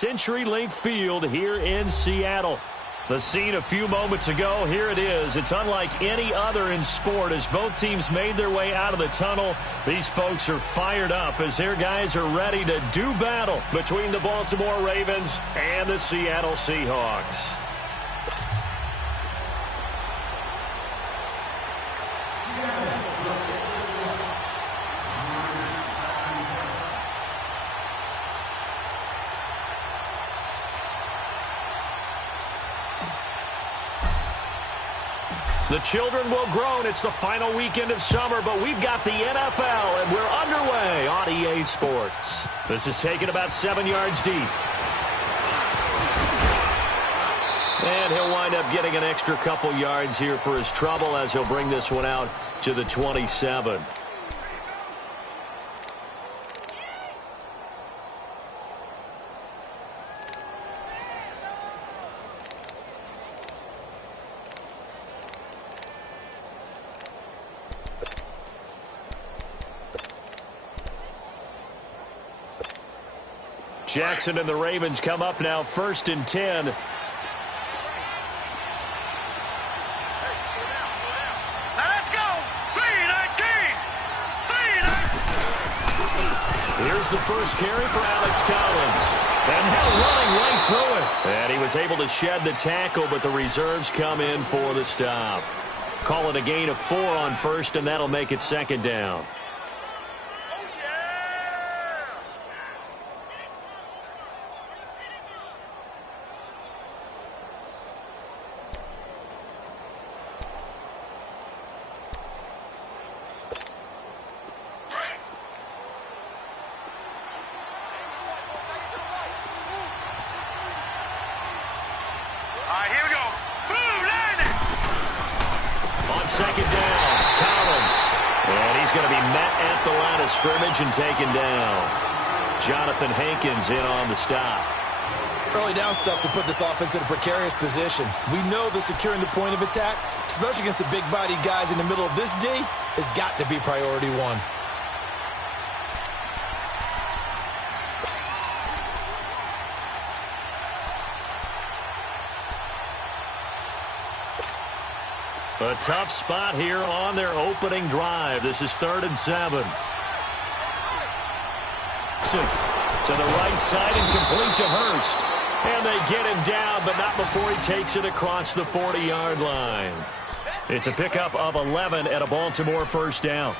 CenturyLink Field here in Seattle. The scene a few moments ago, here it is. It's unlike any other in sport as both teams made their way out of the tunnel. These folks are fired up as their guys are ready to do battle between the Baltimore Ravens and the Seattle Seahawks. The children will groan. It's the final weekend of summer, but we've got the NFL, and we're underway on EA Sports. This is taken about 7 yards deep. And he'll wind up getting an extra couple yards here for his trouble as he'll bring this one out to the 27. Jackson and the Ravens come up now 1st and 10. Here's the first carry for Alex Collins. And now running right through it. And he was able to shed the tackle, but the reserves come in for the stop. Call it a gain of 4 on 1st, and that'll make it 2nd down. Scrimmage and taken down. Jonathan Hankins in on the stop. Early down stuff to put this offense in a precarious position. We know that securing the point of attack, especially against the big-bodied guys in the middle of this D, has got to be priority one. A tough spot here on their opening drive. This is 3rd and 7. To the right side and complete to Hurst. And they get him down, but not before he takes it across the 40-yard line. It's a pickup of 11 at a Baltimore 1st down.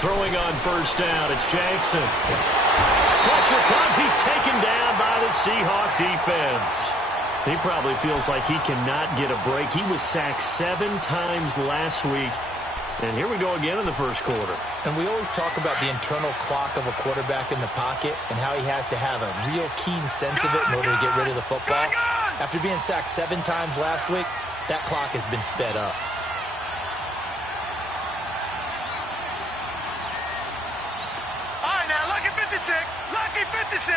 Throwing on 1st down, it's Jackson. Pressure comes, he's taken down by the Seahawk defense. He probably feels like he cannot get a break. He was sacked 7 times last week. And here we go again in the 1st quarter. And we always talk about the internal clock of a quarterback in the pocket and how he has to have a real keen sense of it in order to get rid of the football. After being sacked 7 times last week, that clock has been sped up. Lucky 56.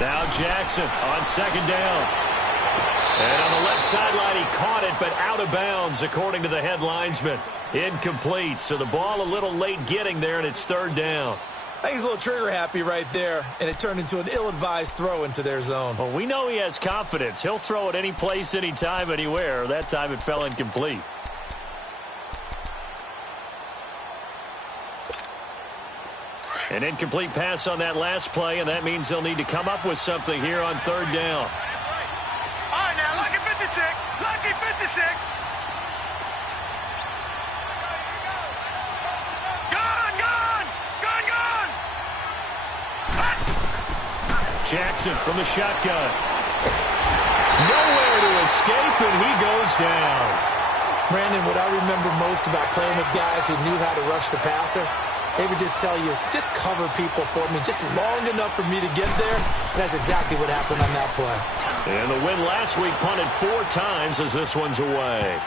Now Jackson on 2nd down. And on the left sideline, he caught it, but out of bounds, according to the head linesman. Incomplete, so the ball a little late getting there, and it's 3rd down. I think he's a little trigger happy right there, and it turned into an ill-advised throw into their zone. Well, we know he has confidence. He'll throw it any place, anytime, anywhere. That time it fell incomplete. An incomplete pass on that last play, and that means they'll need to come up with something here on 3rd down. All right, now, lucky 56. Lucky 56. Gone, gone. Gone, gone. Jackson from the shotgun. Nowhere to escape, and he goes down. Brandon, what I remember most about playing with guys who knew how to rush the passer, they would just tell you, just cover people for me, just long enough for me to get there. That's exactly what happened on that play. And the win last week punted 4 times as this one's away.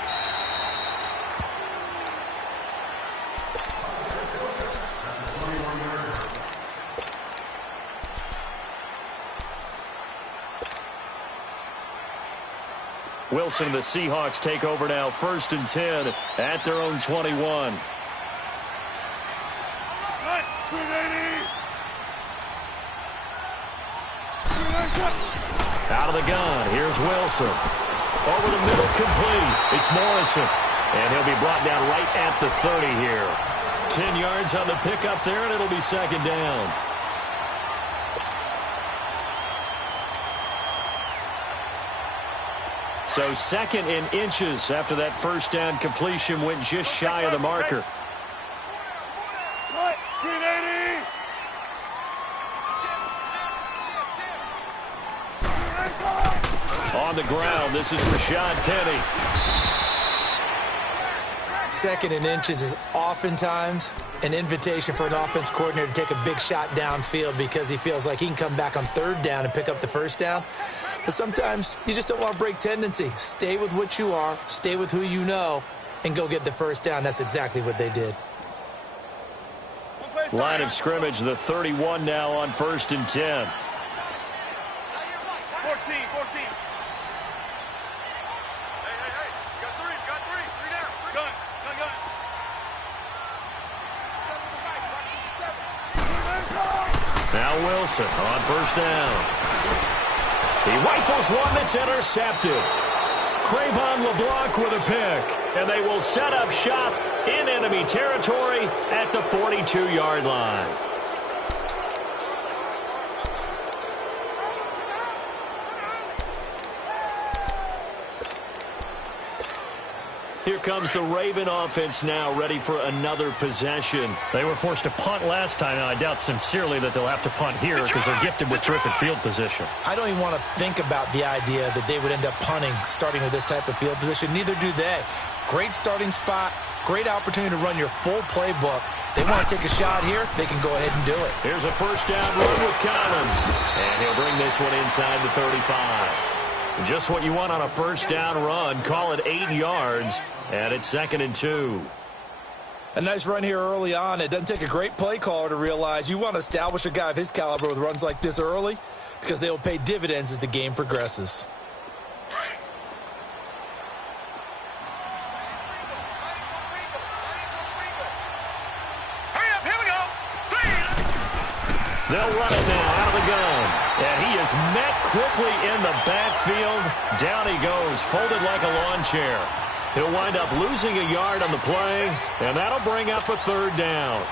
Wilson and the Seahawks take over now, 1st and 10 at their own 21. Out of the gun, here's Wilson. Over the middle, complete. It's Morrison. And he'll be brought down right at the 30 here. 10 yards on the pickup there, and it'll be 2nd down. So 2nd and inches after that 1st down completion went just shy of the marker. On the ground, this is Rashad Penny. 2nd and inches is oftentimes an invitation for an offense coordinator to take a big shot downfield because he feels like he can come back on 3rd down and pick up the 1st down. But sometimes you just don't want to break tendency. Stay with what you are, stay with who you know, and go get the 1st down. That's exactly what they did. Line of scrimmage, the 31 now on 1st and 10. 14. Hey. Got three down. Gun. Now Wilson on 1st down. He rifles one that's intercepted. Cravon LeBlanc with a pick. And they will set up shop in enemy territory at the 42-yard line. Here comes the Raven offense now, ready for another possession. They were forced to punt last time, and I doubt sincerely that they'll have to punt here because they're gifted with terrific field position. I don't even want to think about the idea that they would end up punting starting with this type of field position. Neither do they. Great starting spot, great opportunity to run your full playbook. They want to take a shot here, they can go ahead and do it. Here's a 1st down run with Collins. And he'll bring this one inside the 35. Just what you want on a 1st down run. Call it 8 yards. And it's 2nd and 2. A nice run here early on. It doesn't take a great play caller to realize you want to establish a guy of his caliber with runs like this early because they will pay dividends as the game progresses. Hurry up, here we go. They'll run it now out of the gun. And he is met quickly in the backfield. Down he goes, folded like a lawn chair. He'll wind up losing a yard on the play, and that'll bring up a 3rd down.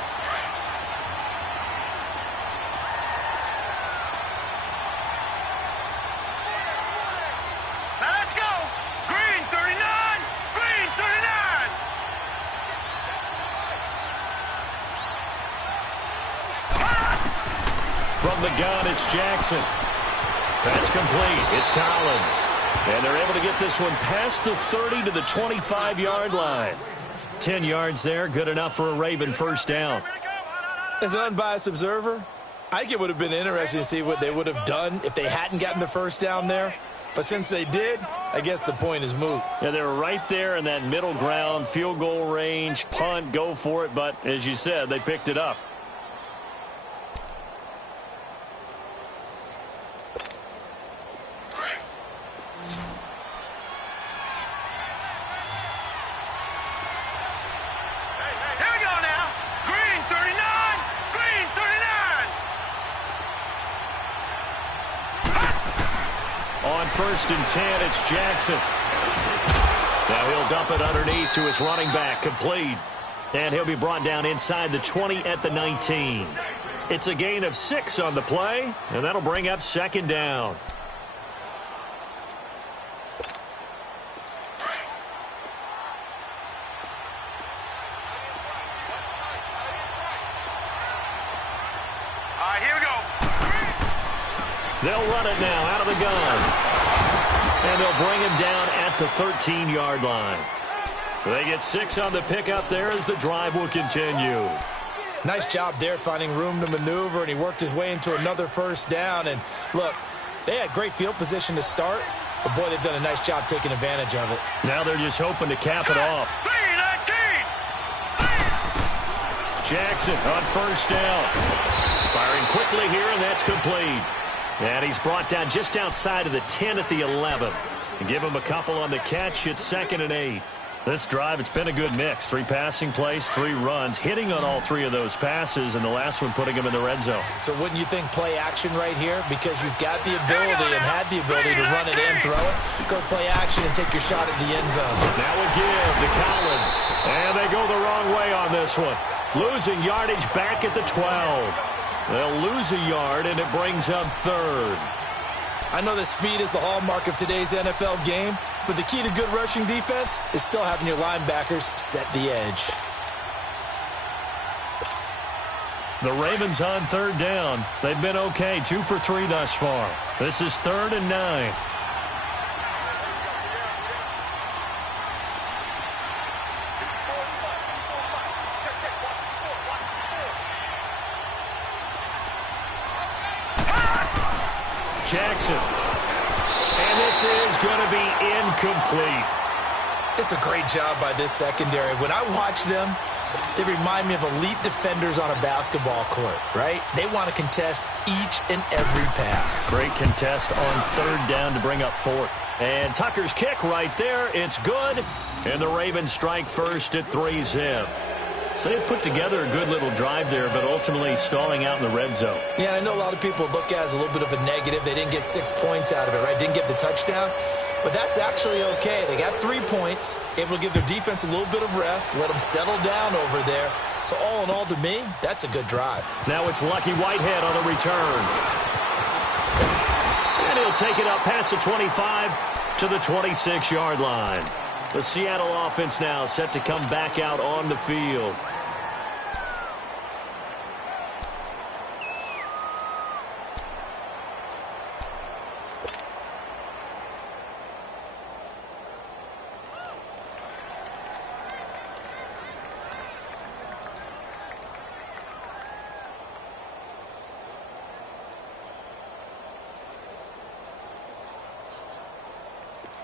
Now let's go. Green 39. Green 39. From the gun, it's Jackson. That's complete. It's Collins. And they're able to get this one past the 30 to the 25-yard line. 10 yards there, good enough for a Raven 1st down. As an unbiased observer, I think it would have been interesting to see what they would have done if they hadn't gotten the 1st down there. But since they did, I guess the point is moot. Yeah, they were right there in that middle ground, field goal range, punt, go for it. But as you said, they picked it up. On 1st and 10, it's Jackson. Now he'll dump it underneath to his running back, complete. And he'll be brought down inside the 20 at the 19. It's a gain of 6 on the play, and that'll bring up 2nd down. Here we go. They'll run it now out of the gun. And they'll bring him down at the 13-yard line. They get 6 on the pickup there as the drive will continue. Nice job there finding room to maneuver, and he worked his way into another 1st down. And look, they had great field position to start, but boy, they've done a nice job taking advantage of it. Now they're just hoping to cap it off. Jackson on first down. Firing quickly here, and that's complete. And he's brought down just outside of the 10 at the 11. And give him a couple on the catch. It's 2nd and 8. This drive, it's been a good mix. 3 passing plays, 3 runs, hitting on all 3 of those passes, and the last one putting him in the red zone. So wouldn't you think play action right here? Because you've got the ability and had the ability to run it in, throw it, go play action and take your shot at the end zone. Now a give to Collins. And they go the wrong way on this one. Losing yardage back at the 12. They'll lose a yard, and it brings up 3rd. I know that speed is the hallmark of today's NFL game, but the key to good rushing defense is still having your linebackers set the edge. The Ravens on 3rd down. They've been okay, 2 for 3 thus far. This is 3rd and 9. Jackson. And this is going to be incomplete. It's a great job by this secondary. When I watch them, they remind me of elite defenders on a basketball court, right? They want to contest each and every pass. Great contest on 3rd down to bring up 4th. And Tucker's kick right there. It's good. And the Ravens strike first at 3-zip. So they put together a good little drive there, but ultimately stalling out in the red zone. Yeah, I know a lot of people look at it as a little bit of a negative. They didn't get 6 points out of it, right? Didn't get the touchdown. But that's actually okay. They got 3 points, able to give their defense a little bit of rest, let them settle down over there. So all in all, to me, that's a good drive. Now it's Lucky Whitehead on the return. And he'll take it up past the 25 to the 26-yard line. The Seattle offense now set to come back out on the field.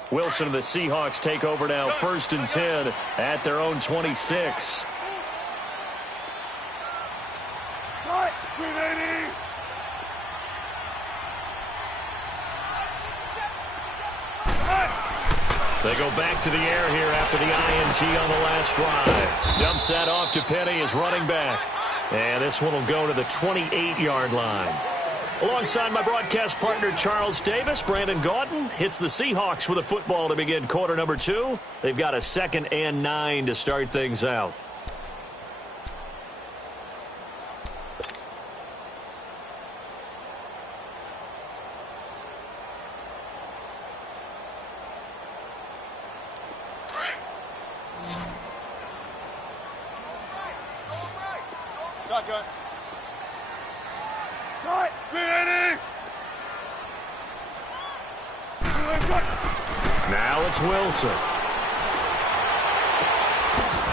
Wilson and the Seahawks take over now, 1st and 10 at their own 26. They go back to the air here after the INT on the last drive. Dumps that off to Penny as running back. And this one will go to the 28-yard line. Alongside my broadcast partner, Charles Davis, Brandon Gaudin hits the Seahawks with a football to begin quarter number 2. They've got a 2nd and 9 to start things out. Shotgun. Now it's Wilson.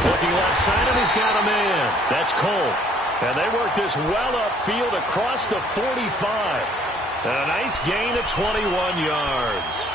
Looking left side, and he's got a man. That's Cole. And they work this well upfield across the 45. And a nice gain of 21 yards.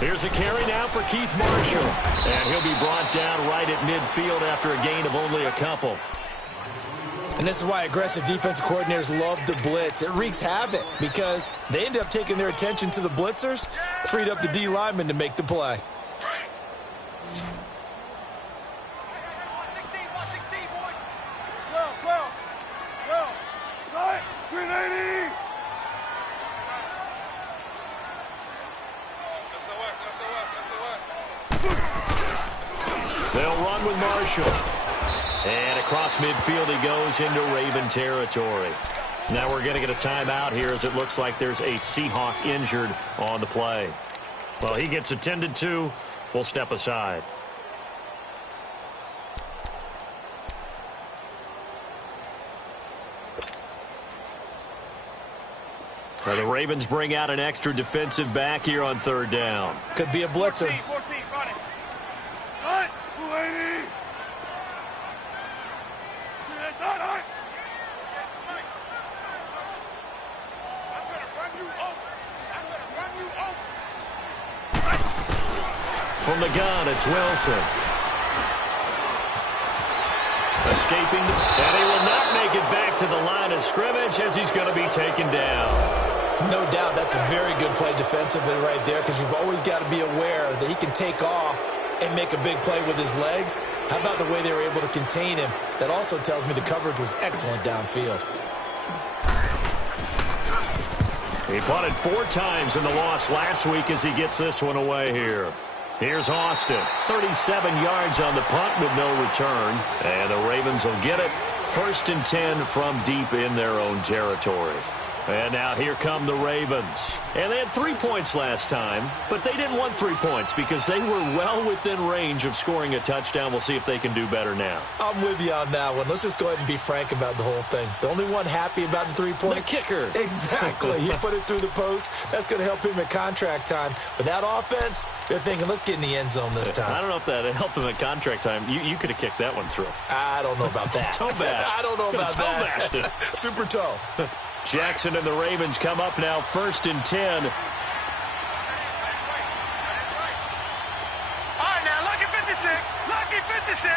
Here's a carry now for Keith Marshall. And he'll be brought down right at midfield after a gain of only a couple. And this is why aggressive defensive coordinators love to blitz. It wreaks havoc because they end up taking their attention to the blitzers, freed up the D lineman to make the play. They'll run with Marshall. And across midfield he goes into Raven territory. Now we're going to get a timeout here as it looks like there's a Seahawk injured on the play. Well, he gets attended to. We'll step aside. Now the Ravens bring out an extra defensive back here on 3rd down. Could be a blitzer. 14, running. from the gun, it's Wilson. Escaping, and he will not make it back to the line of scrimmage as he's going to be taken down. No doubt that's a very good play defensively right there, because you've always got to be aware that he can take off and make a big play with his legs. How about the way they were able to contain him? That also tells me the coverage was excellent downfield. He punted 4 times in the loss last week as he gets this one away here. Here's Austin. 37 yards on the punt with no return. And the Ravens will get it. 1st and 10 from deep in their own territory. And now here come the Ravens. And they had 3 points last time, but they didn't want 3 points because they were well within range of scoring a touchdown. We'll see if they can do better now. I'm with you on that one. Let's just go ahead and be frank about the whole thing. The only one happy about the 3-point? The kicker. Exactly. He put it through the post. That's going to help him at contract time. But that offense, they're thinking, let's get in the end zone this time. I don't know if that helped him at contract time. You could have kicked that one through. I don't know about that. Toe bash. I don't know about toe that. Bashed. Super toe. Jackson and the Ravens come up now 1st and 10. All right, now, lucky 56. Lucky 56.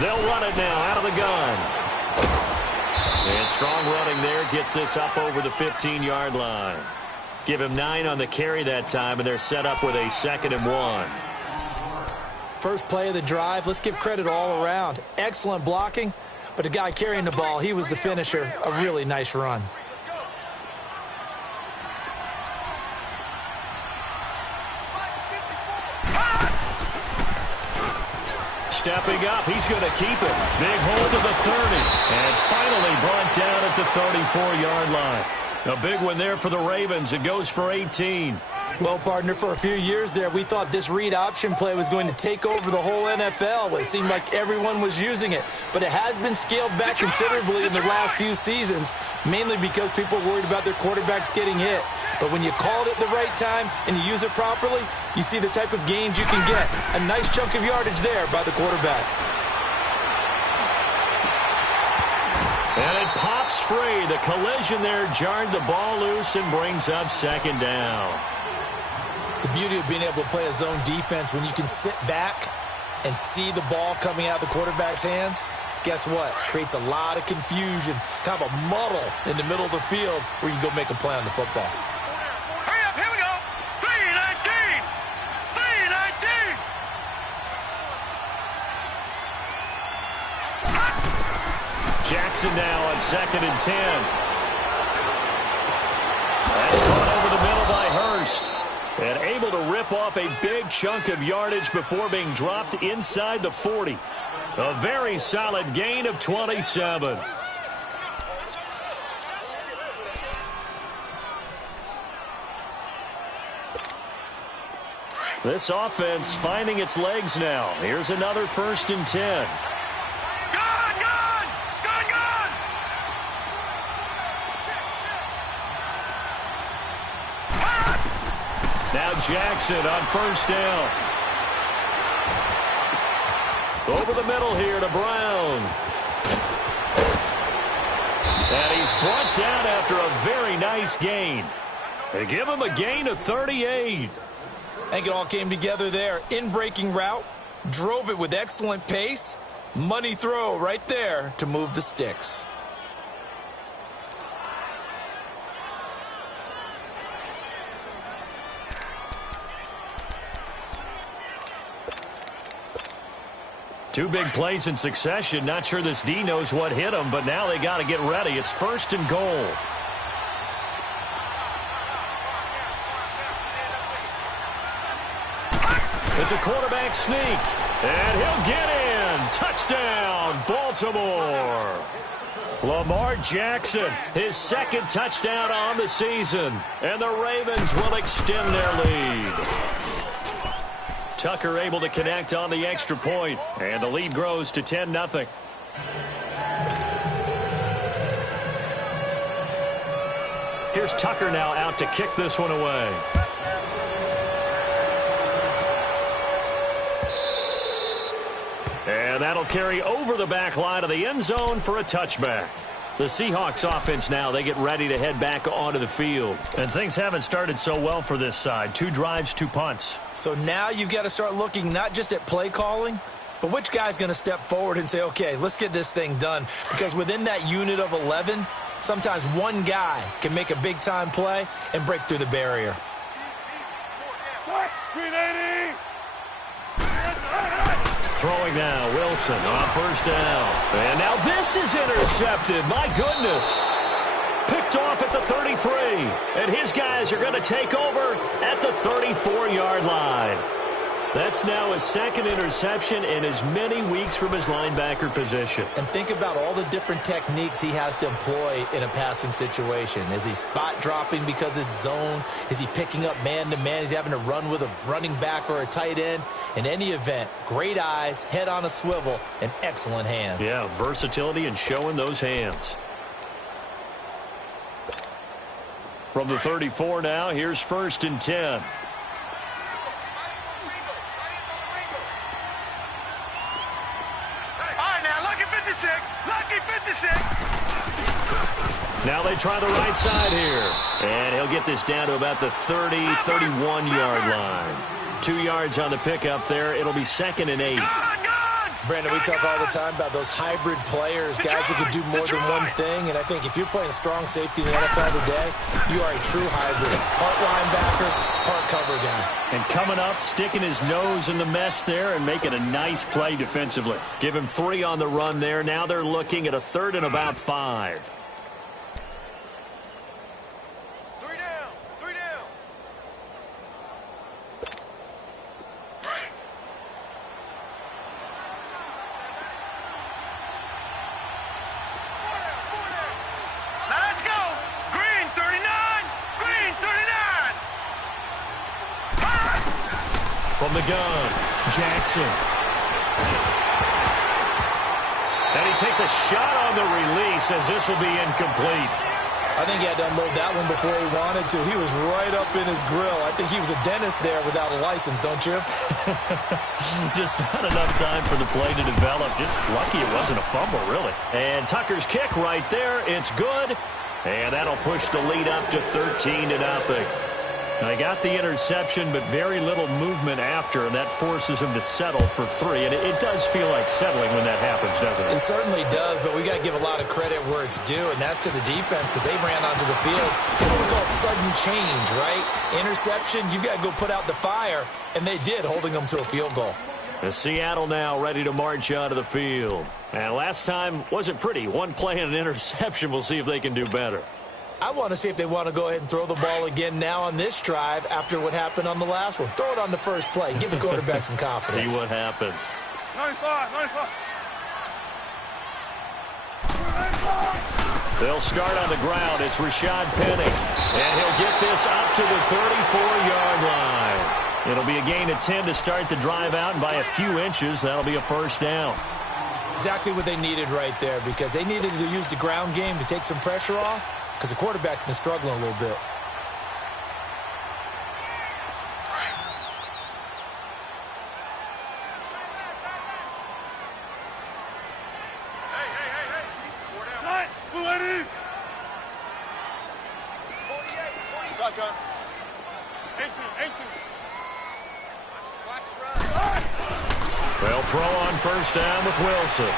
They'll run it now out of the gun. And strong running there gets this up over the 15-yard line. Give him 9 on the carry that time, and they're set up with a 2nd and 1. First play of the drive. Let's give credit all around. Excellent blocking. But the guy carrying the ball, he was the finisher. A really nice run. Stepping up, he's going to keep it. Big hold of the 30. And finally brought down at the 34-yard line. A big one there for the Ravens. It goes for 18. Well, partner, for a few years there, we thought this read option play was going to take over the whole NFL. It seemed like everyone was using it. But it has been scaled back considerably in the last few seasons, mainly because people are worried about their quarterbacks getting hit. But when you call it at the right time and you use it properly, you see the type of gains you can get. A nice chunk of yardage there by the quarterback. And it pops free. The collision there jarred the ball loose and brings up 2nd down. The beauty of being able to play a zone defense when you can sit back and see the ball coming out of the quarterback's hands, guess what? Creates a lot of confusion, kind of a muddle in the middle of the field where you go make a play on the football. Hurry up, here we go. 3-19. 3-19. Jackson now on 2nd and 10. That's run over the middle by Hurst. And able to rip off a big chunk of yardage before being dropped inside the 40. A very solid gain of 27. This offense finding its legs now. Here's another 1st and 10. Now Jackson on 1st down. Over the middle here to Brown. And he's brought down after a very nice gain. They give him a gain of 38. I think it all came together there. In-breaking route, drove it with excellent pace. Money throw right there to move the sticks. Two big plays in succession. Not sure this D knows what hit him, but now they got to get ready. It's 1st and goal. It's a quarterback sneak, and he'll get in. Touchdown, Baltimore. Lamar Jackson, his 2nd touchdown on the season, and the Ravens will extend their lead. Tucker able to connect on the extra point, and the lead grows to 10-0. Here's Tucker now out to kick this one away. And that'll carry over the back line of the end zone for a touchback. The Seahawks offense now, they get ready to head back onto the field. And things haven't started so well for this side. 2 drives, 2 punts. So now you've got to start looking not just at play calling, but which guy's going to step forward and say, okay, let's get this thing done. Because within that unit of 11, sometimes one guy can make a big-time play and break through the barrier. Throwing now, Wilson on first down. And now this is intercepted. My goodness. Picked off at the 33. And his guys are going to take over at the 34-yard line. That's now his second interception in as many weeks from his linebacker position. And think about all the different techniques he has to employ in a passing situation. Is he spot dropping because it's zone? Is he picking up man-to-man? Is he having to run with a running back or a tight end? In any event, great eyes, head on a swivel, and excellent hands. Yeah, versatility and showing those hands. From the 34 now, here's 1st and 10. Lucky 56. Now they try the right side here. And he'll get this down to about the 30, 31-yard line. 2 yards on the pickup there. It'll be 2nd and 8. Brandon, we talk all the time about those hybrid players, guys who can do more than one thing. And I think if you're playing strong safety in the NFL today, you are a true hybrid. Part linebacker, part cover guy. And coming up, sticking his nose in the mess there and making a nice play defensively. Give him 3 on the run there. Now they're looking at a 3rd and about 5. 3 down. 3 down. Now let's go. Green 39. Green 39. From the gun, Jackson. And he takes a shot on the release as this will be incomplete. I think he had to unload that one before he wanted to. He was right up in his grill. I think he was a dentist there without a license, don't you? Just not enough time for the play to develop. Just lucky it wasn't a fumble, really. And Tucker's kick right there. It's good. And that'll push the lead up to 13-0. They got the interception, but very little movement after, and that forces him to settle for 3. And it does feel like settling when that happens, doesn't it? It certainly does, but we got to give a lot of credit where it's due, and that's to the defense because they ran onto the field. It's what we call sudden change, right? Interception, you got to go put out the fire, and they did, holding them to a field goal. The Seattle now ready to march onto the field. And last time wasn't pretty. One play and an interception. We'll see if they can do better. I want to see if they want to go ahead and throw the ball again now on this drive after what happened on the last one. Throw it on the first play. Give the quarterback some confidence. See what happens. 95, 95. They'll start on the ground. It's Rashad Penny. And he'll get this up to the 34-yard line. It'll be a gain of 10 to start the drive out, and by a few inches, that'll be a first down. Exactly what they needed right there because they needed to use the ground game to take some pressure off because the quarterback's been struggling a little bit. Hey. 4 down. Right. Blue ladies. 48. Shotgun. 18. They'll throw on first down with Wilson.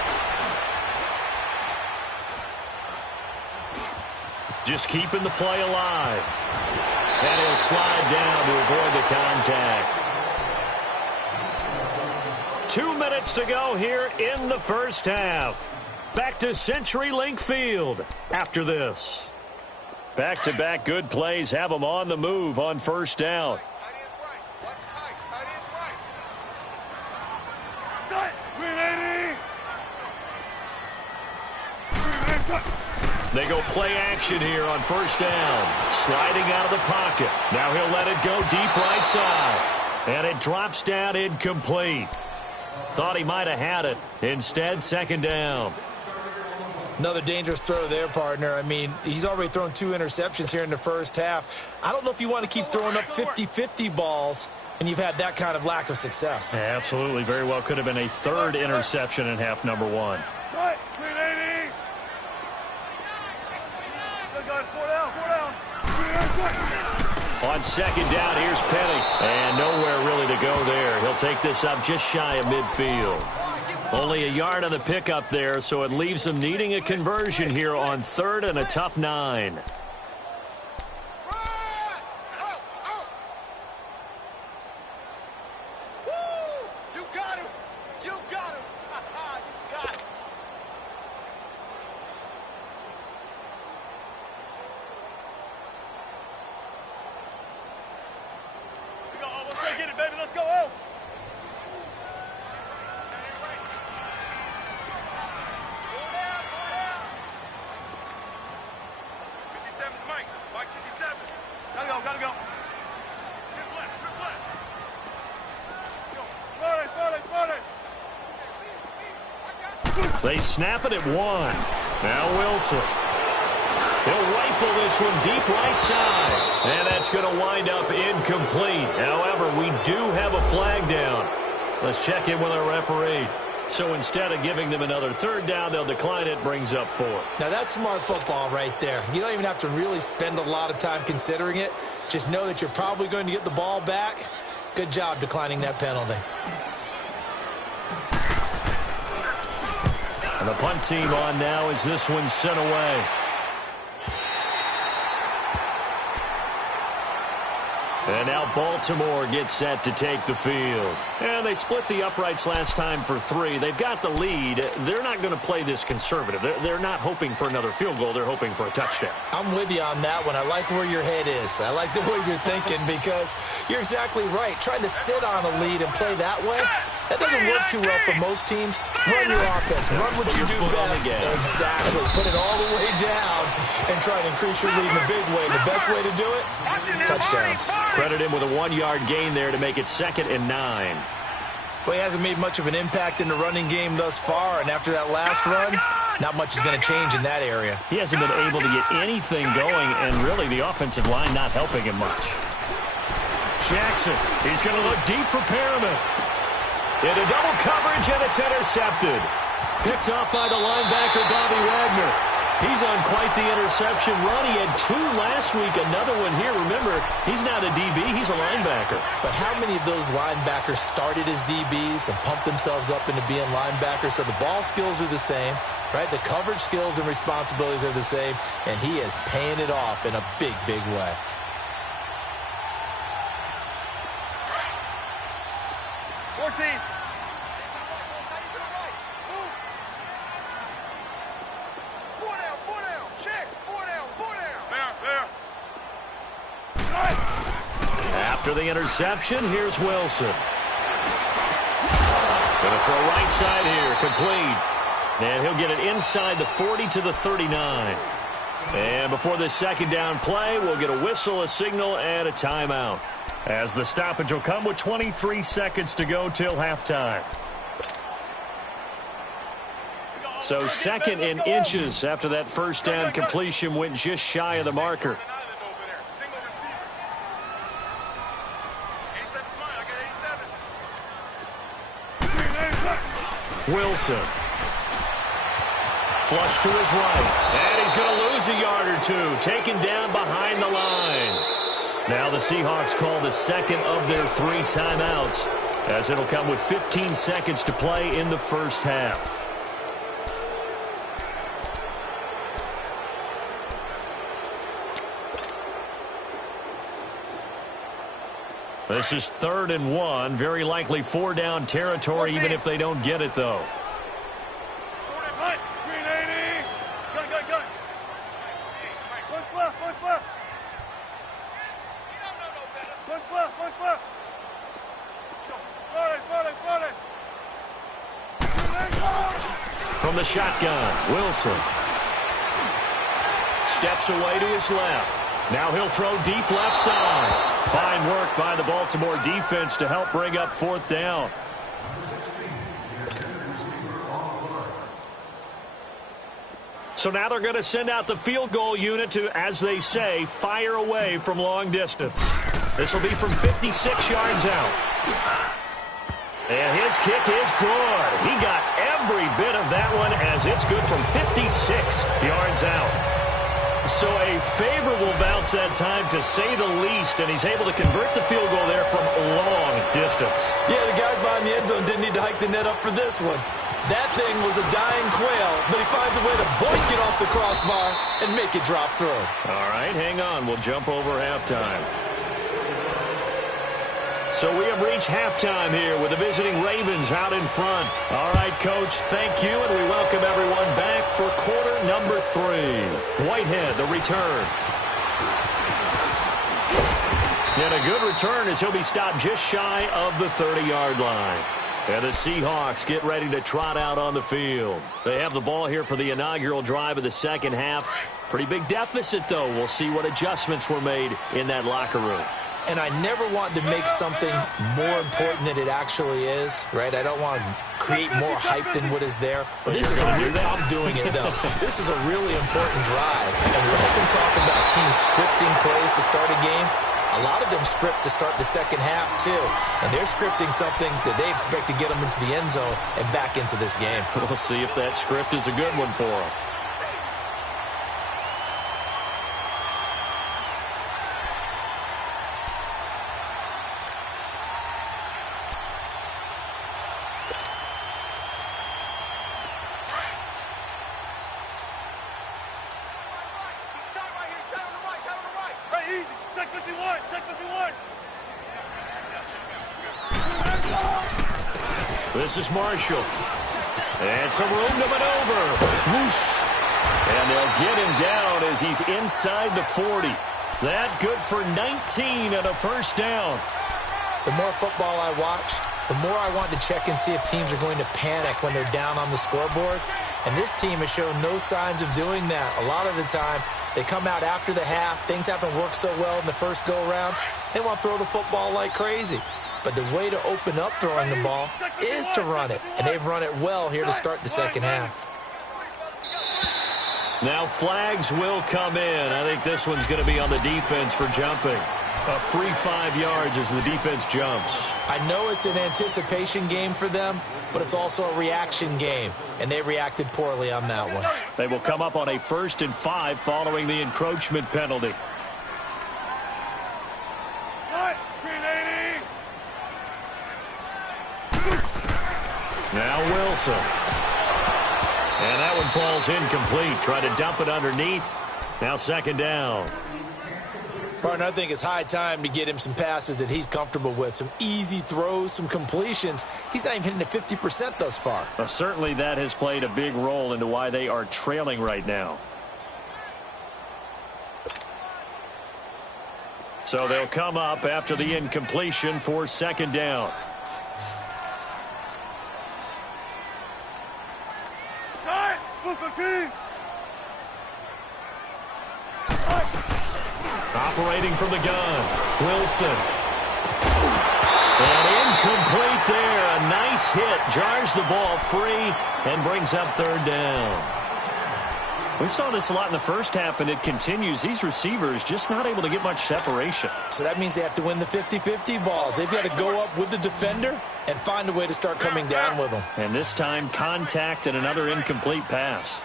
Just keeping the play alive. And he'll slide down to avoid the contact. 2 minutes to go here in the first half. Back to CenturyLink Field after this. Back-to-back good plays have them on the move on first down. They go play action here on first down. Sliding out of the pocket. Now he'll let it go deep right side. And it drops down incomplete. Thought he might have had it. Instead, second down. Another dangerous throw there, partner. I mean, he's already thrown 2 interceptions here in the first half. I don't know if you want to keep throwing up 50-50 balls, and you've had that kind of lack of success. Absolutely. Very well could have been a 3rd interception in half number 1. on second down. Here's Penny. And nowhere really to go there. He'll take this up just shy of midfield. Only a yard on the pickup there, so it leaves them needing a conversion here on 3rd and a tough 9. They snap it at 1. Now Wilson. He'll rifle this one deep right side. And that's going to wind up incomplete. However, we do have a flag down. Let's check in with our referee. So instead of giving them another 3rd down, they'll decline it, brings up 4. Now that's smart football right there. You don't even have to really spend a lot of time considering it. Just know that you're probably going to get the ball back. Good job declining that penalty. And the punt team on now as this one's sent away. And now Baltimore gets set to take the field. And they split the uprights last time for 3. They've got the lead. They're not going to play this conservative. They're not hoping for another field goal. They're hoping for a touchdown. I'm with you on that one. I like where your head is. I like the way you're thinking because you're exactly right. Trying to sit on a lead and play that way, that doesn't work too well for most teams. Run your offense. Run what you do best. Exactly. Put it all the way down and try and increase your lead in a big way. The best way to do it, touchdowns. Credit him with a 1-yard gain there to make it 2nd and 9. Well, he hasn't made much of an impact in the running game thus far, and after that last run, not much is going to change in that area. He hasn't been able to get anything going, and really the offensive line not helping him much. Jackson, he's going to look deep for Perriman. Into double coverage, and it's intercepted. Picked off by the linebacker, Bobby Wagner. He's on quite the interception run. He had 2 last week, another one here. Remember, he's not a DB, he's a linebacker. But how many of those linebackers started as DBs and pumped themselves up into being linebackers? So the ball skills are the same, right? The coverage skills and responsibilities are the same, and he is paying it off in a big, big way. After the interception, here's Wilson. Going to throw right side here, complete. And he'll get it inside the 40 to the 39. And before this 2nd down play, we'll get a whistle, a signal, and a timeout. As the stoppage will come with 23 seconds to go till halftime. So 2nd and inches after that 1st down completion went just shy of the marker. Wilson. Flush to his right. And he's going to lose a yard or 2. Taken down behind the line. Now the Seahawks call the 2nd of their 3 timeouts, as it'll come with 15 seconds to play in the 1st half. This is 3rd and 1. Very likely 4-down territory, even if they don't get it, though. From the shotgun, Wilson. Steps away to his left. Now he'll throw deep left side. Fine work by the Baltimore defense to help bring up 4th down. So now they're going to send out the field goal unit to, as they say, fire away from long distance. This will be from 56 yards out. And his kick is good. He got every bit of that one, as it's good from 56 yards out. So a favorable bounce that time, to say the least, and he's able to convert the field goal there from long distance. Yeah, the guys behind the end zone didn't need to hike the net up for this one. That thing was a dying quail, but he finds a way to boink it off the crossbar and make it drop through. All right, hang on. We'll jump over halftime. So we have reached halftime here with the visiting Ravens out in front. All right, Coach, thank you, and we welcome everyone back for quarter number 3. Whitehead, the return. And a good return as he'll be stopped just shy of the 30-yard line. And the Seahawks get ready to trot out on the field. They have the ball here for the inaugural drive of the second half. Pretty big deficit, though. We'll see what adjustments were made in that locker room. And I never want to make something more important than it actually is, right? I don't want to create more hype than what is there. But this is I'm doing it, though. This is a really important drive. And we often talk about teams scripting plays to start a game. A lot of them script to start the second half, too. And they're scripting something that they expect to get them into the end zone and back into this game. We'll see if that script is a good one for them. This is Marshall. And some room to maneuver. Whoosh. And they'll get him down as he's inside the 40. That good for 19 and a first down. The more football I watch, the more I want to check and see if teams are going to panic when they're down on the scoreboard. And this team has shown no signs of doing that. A lot of the time, they come out after the half. Things haven't worked so well in the first go-around. They want to throw the football like crazy. But the way to open up throwing the ball is to run it. And they've run it well here to start the second half. Now flags will come in. I think this one's going to be on the defense for jumping. A free 5 yards as the defense jumps. I know it's an anticipation game for them, but it's also a reaction game. And they reacted poorly on that one. They will come up on a 1st and 5 following the encroachment penalty. Now Wilson. And that one falls incomplete. Try to dump it underneath. Now second down. Partner, I think it's high time to get him some passes that he's comfortable with. Some easy throws, some completions. He's not even hitting the 50% thus far. Well, certainly that has played a big role into why they are trailing right now. So they'll come up after the incompletion for second down. Operating from the gun, Wilson. And incomplete there. A nice hit. Jars the ball free and brings up third down. We saw this a lot in the first half, and it continues. These receivers just not able to get much separation. So that means they have to win the 50-50 balls. They've got to go up with the defender and find a way to start coming down with them. And this time, contact and another incomplete pass.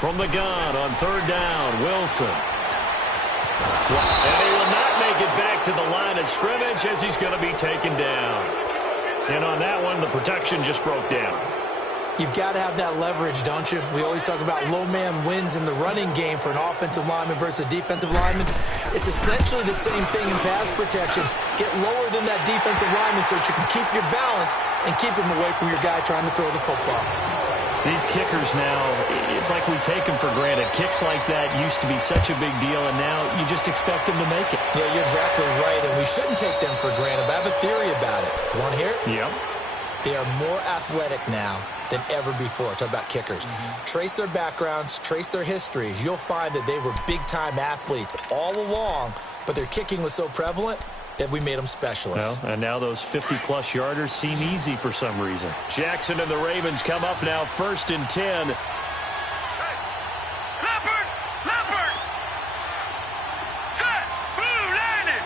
From the gun on third down, Wilson. And he will not make it back to the line of scrimmage as he's going to be taken down. And on that one, the protection just broke down. You've got to have that leverage, don't you? We always talk about low man wins in the running game for an offensive lineman versus a defensive lineman. It's essentially the same thing in pass protection. Get lower than that defensive lineman so that you can keep your balance and keep him away from your guy trying to throw the football. These kickers now, it's like we take them for granted. Kicks like that used to be such a big deal, and now you just expect them to make it. Yeah, you're exactly right, and we shouldn't take them for granted. But I have a theory about it. You want to hear it? Yep. They are more athletic now than ever before. Talk about kickers. Trace their backgrounds, trace their histories. You'll find that they were big-time athletes all along, but their kicking was so prevalent that we made them specialists. Well, and now those 50-plus yarders seem easy for some reason. Jackson and the Ravens come up now 1st and 10. Leopard! Leopard! Set! Blue landed!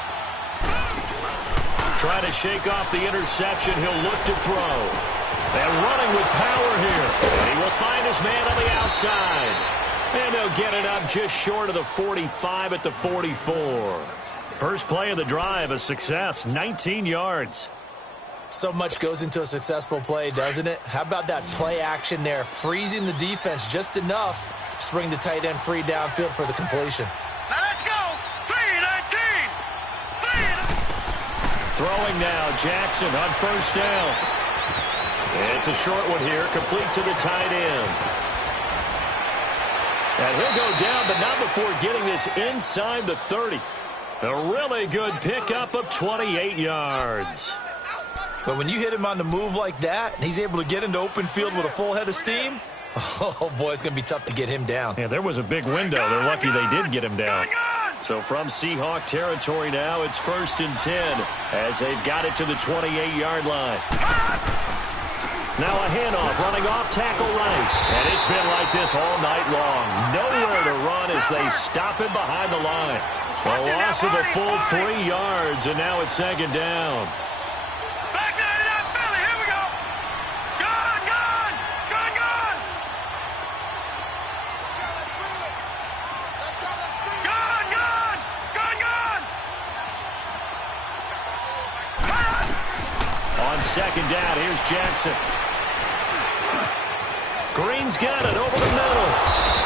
Trying to shake off the interception. He'll look to throw. And running with power here. And he will find his man on the outside. And they'll get it up just short of the 45 at the 44. First play of the drive, a success, 19 yards. So much goes into a successful play, doesn't it? How about that play action there, freezing the defense just enough to bring the tight end free downfield for the completion. Now let's go. 3-19. Throwing now, Jackson on first down. It's a short one here, complete to the tight end. And he'll go down, but not before getting this inside the 30. A really good pickup of 28 yards. But when you hit him on the move like that, and he's able to get into open field with a full head of steam, oh, boy, it's going to be tough to get him down. Yeah, there was a big window. They're lucky they did get him down. So from Seahawk territory now, it's 1st and 10 as they've got it to the 28-yard line. Now a handoff, running off tackle right. And it's been like this all night long. Nowhere to run as they stop him behind the line. A loss of a full 3 yards, and now it's 2nd down. Back to that Philly. Here we go. Gone, gone. Gone, gone. Gone, gone. Gone, gone. On 2nd down, here's Jackson. Green's got it over the middle.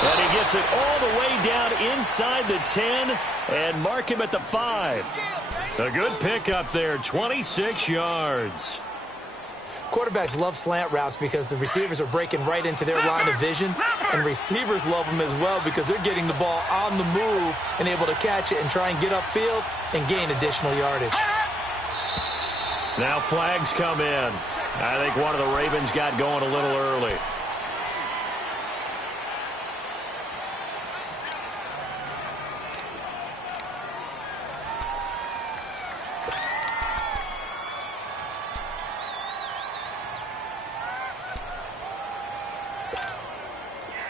And he gets it all the way down inside the 10 and mark him at the 5. A good pickup there, 26 yards. Quarterbacks love slant routes because the receivers are breaking right into their line of vision, and receivers love them as well because they're getting the ball on the move and able to catch it and try and get upfield and gain additional yardage. Now flags come in. I think one of the Ravens got going a little early.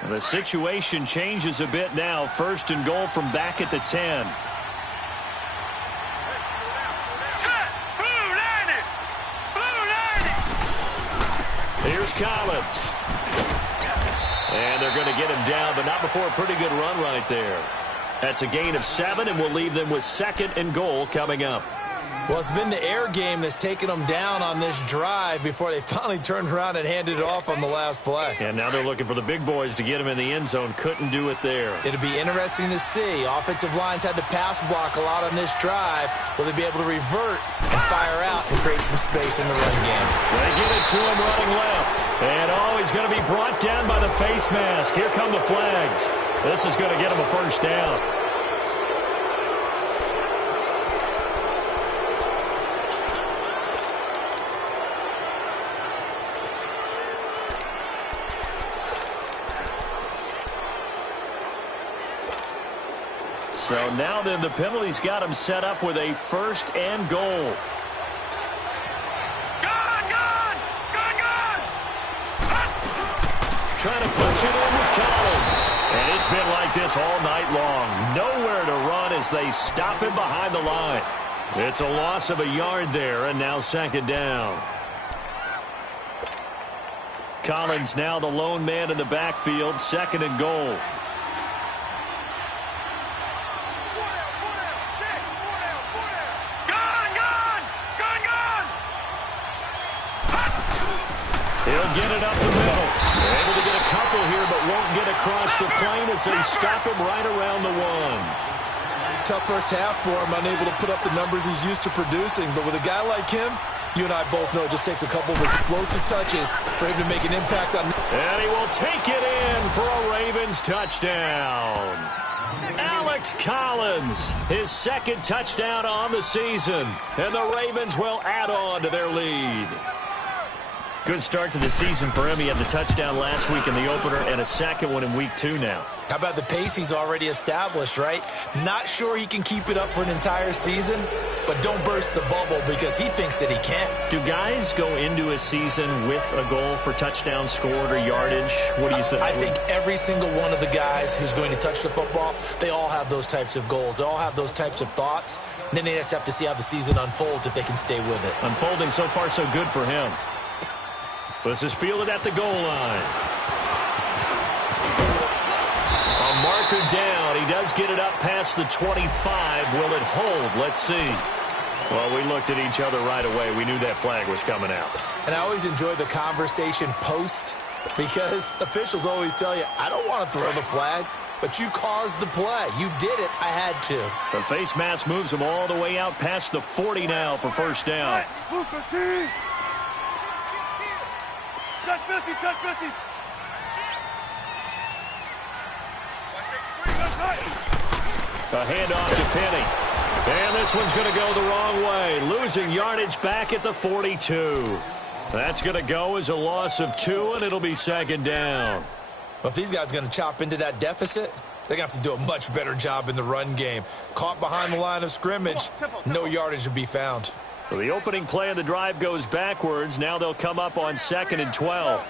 The situation changes a bit now. 1st and goal from back at the 10. Set. Blue 90. Blue 90. Here's Collins. And they're going to get him down, but not before a pretty good run right there. That's a gain of 7, and we'll leave them with 2nd and goal coming up. Well, it's been the air game that's taken them down on this drive before they finally turned around and handed it off on the last play. And now they're looking for the big boys to get him in the end zone. Couldn't do it there. It'll be interesting to see. Offensive lines had to pass block a lot on this drive. Will they be able to revert and fire out and create some space in the run game? They get it to him running left. And he's going to be brought down by the face mask. Here come the flags. This is going to get him a 1st down. So now then the penalty's got him set up with a 1st and goal. Gone, gone. Gone, gone. Trying to punch it in with Collins. And it's been like this all night long. Nowhere to run as they stop him behind the line. It's a loss of a yard there, and now 2nd down. Collins now the lone man in the backfield, 2nd and goal. He'll get it up the middle. They're able to get a couple here, but won't get across the plane as they stop him right around the 1. Tough first half for him, unable to put up the numbers he's used to producing. But with a guy like him, you and I both know it just takes a couple of explosive touches for him to make an impact on. And he will take it in for a Ravens touchdown. Alex Collins, his 2nd touchdown on the season. And the Ravens will add on to their lead. Good start to the season for him. He had the touchdown last week in the opener and a 2nd one in week 2 now. How about the pace he's already established, right? Not sure he can keep it up for an entire season, but don't burst the bubble because he thinks that he can. Do guys go into a season with a goal for touchdown scored or yardage? What do you think? I think every single one of the guys who's going to touch the football, they all have those types of goals. They all have those types of thoughts. And then they just have to see how the season unfolds if they can stay with it. Unfolding so far so good for him. This is fielded at the goal line. A marker down. He does get it up past the 25. Will it hold? Let's see. Well, we looked at each other right away. We knew that flag was coming out. And I always enjoy the conversation post because officials always tell you, I don't want to throw the flag, but you caused the play. You did it. I had to. The face mask moves him all the way out past the 40 now for first down. Check 50, check 50. A handoff to Penny. And this one's going to go the wrong way. Losing yardage back at the 42. That's going to go as a loss of 2, and it'll be second down. Well, if these guys are going to chop into that deficit, they're going to have to do a much better job in the run game. Caught behind the line of scrimmage, no yardage to be found. So the opening play of the drive goes backwards. Now they'll come up on 2nd and 12.